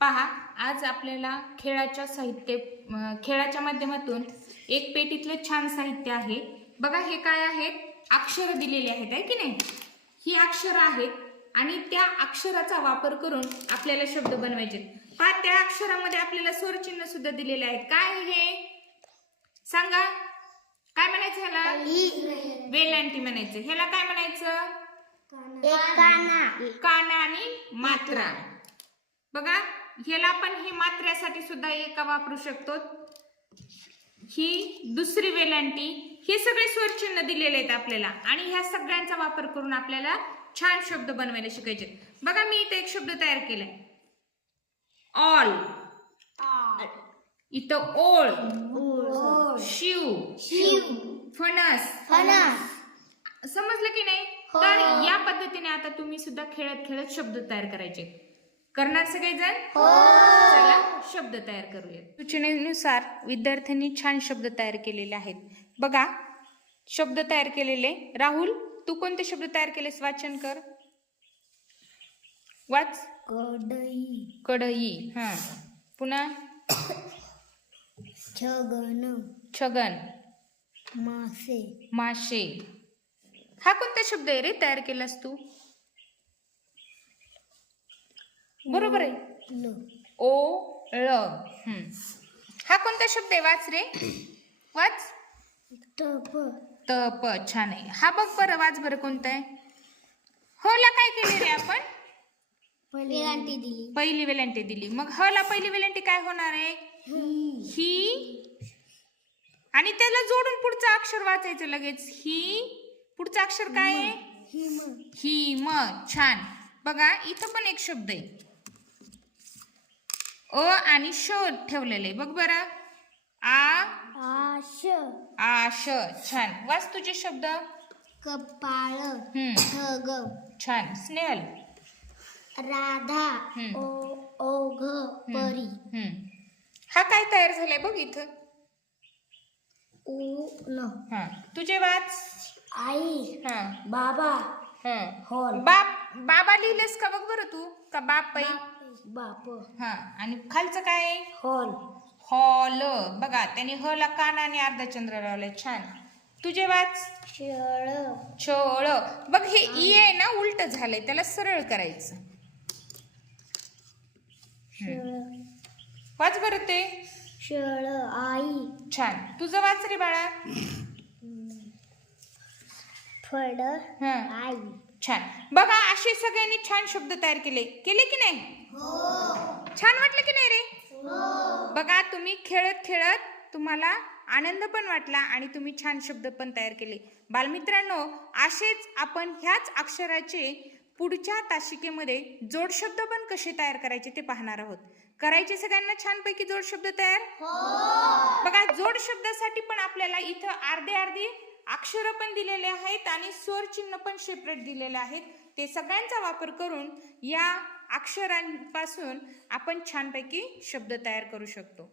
पहा आज आपल्याला खेळाच्या साहित्य खेळाच्या माध्यमातून एक पेटीतलं छान साहित्य आहे. बघा हे काय आहेत? अक्षर दिलेली आहेत आहे की नाही? ही अक्षरं आहेत आणि त्या अक्षराचा वापर करून आपल्याला शब्द बनवायचे पहा त्या अक्षरामध्ये आपल्याला स्वरचिन्ह सुद्धा दिलेले आहेत. काय हे? सांगा. काय म्हणायचं ह्याला? वेलांटी म्हणायचं. ह्याला काय म्हणायचं? काना आणि मात्रा. बघा ह्याला पण ही मात्र्यासाठी सुद्धा एका वापरू शकतो. ही दुसरी वेलांटी हे सगळे स्वरचिन्ह दिलेले आहेत आपल्याला. आणि ह्या सगळ्यांचा वापर करून आपल्याला छान शब्द बनवायला शिकायचे बघा मी इथे एक शब्द तयार केलाय. ऑल. इथं ओळ. शिव. फणस. समजलं की नाही? तर या पद्धतीने आता तुम्ही सुद्धा खेळत खेळत शब्द तयार करायचे करणार सगळेजण? चला शब्द तयार करूया सूचनेनुसार विद्यार्थ्यांनी छान शब्द तयार केलेले आहेत. बघा शब्द तयार केलेले. राहुल तू कोणते शब्द तयार केलेस? वाचन कर. वाच. कडई. कडई हा. पुन्हा? छगन. छगन. मासे. माशे हा कोणता शब्द आहे रे? तयार केलास तू? बरोबर आहे. ल ओ ळ हम्म. हा कोणता शब्द आहे? वाच रे. वाच. टप तप. छान आहे. हा बघ बरं वाच बरं कोणता आहे. होला काय केले रे आपण? वेलांटी दिली. पहिली वेलांटी दिली. मग हला पहिली वेलांटी काय होणार आहे? ही. आणि त्याला जोडून पुढचं अक्षर वाचायचं लगेच. ही. पुढचं अक्षर काय आहे? हिम. ही म छान. बघा इथं पण एक शब्द आहे. अ आणि श ठेवलेले. बघ बरं. आ आश. आश. छान. वाच तुझे शब्द. कपाळ. हम्म. ठग छान. स्नेहल. राधा. हम्म. ओ ओघ. परी. हम्म. हा काय तयार झालाय बघ इथं. हा. तुझे वाच. आई. हा. बाबा. हा. हॉल. बाप बाबा लिहिलेस का बघ बरं तू. का बाप पै बाप. हा आणि खालचं काय? आहे हॉल. हॉल. बघा त्याने ह ला कान आणि अर्धा चंद्र लावलाय. छान. तुझे वाच. शळ छोळ. बघ हे ई आहे ना उलट झालंय. त्याला सरळ करायचं. वाच बरं ते. शळ आई. छान. तुझं वाच रे बाळा. फड हा. आई. छान. बघा असे सगळ्यांनी छान शब्द तयार केले. केले की नाही? छान वाटलं की नाही रे? बघा तुम्ही खेळत खेळत तुम्हाला आनंद पण वाटला आणि तुम्ही छान शब्द पण तयार केले. बालमित्रांनो असेच आपण ह्याच अक्षराचे पुढच्या तासिकेमध्ये जोड शब्द पण कसे तयार करायचे ते पाहणार आहोत. करायचे सगळ्यांना छानपैकी जोड शब्द तयार? बघा जोड शब्दासाठी पण आपल्याला इथं अर्धे अर्धे अक्षर पण दिलेले आहेत आणि स्वर चिन्ह पण सेपरेट दिलेले आहेत. ते सगळ्यांचा वापर करून या अक्षरांपासून आपण छानपैकी शब्द तयार करू शकतो.